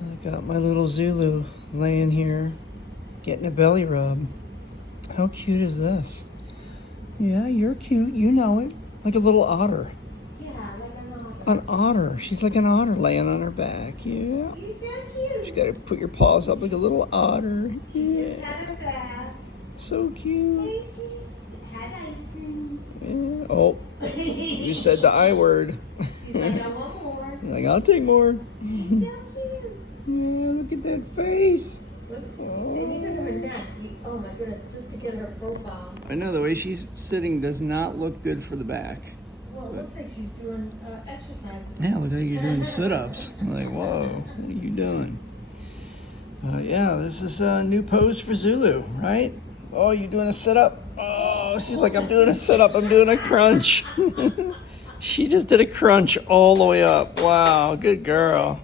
I got my little Zulu laying here, getting a belly rub. How cute is this? Yeah, you're cute. You know it. Like a little otter. Yeah, like an otter. An otter. She's like an otter laying on her back. Yeah. You're so cute. She's got to put your paws up like a little otter. She just had her bath. So cute. Hey, she's had ice cream. Yeah. Oh, you said the I word. She's like, I want more. You're like, I'll take more. She's so cute. Yeah, look at that face. Look, and even her neck. Oh my goodness, just to get her profile. I know the way she's sitting does not look good for the back. Well, it looks like she's doing exercises. Yeah, look how you're doing sit-ups. I'm like, whoa, what are you doing? Yeah, this is a new pose for Zulu, right? Oh, you doing a sit-up? Oh, she's like, I'm doing a sit-up. I'm doing a crunch. She just did a crunch all the way up. Wow, good girl.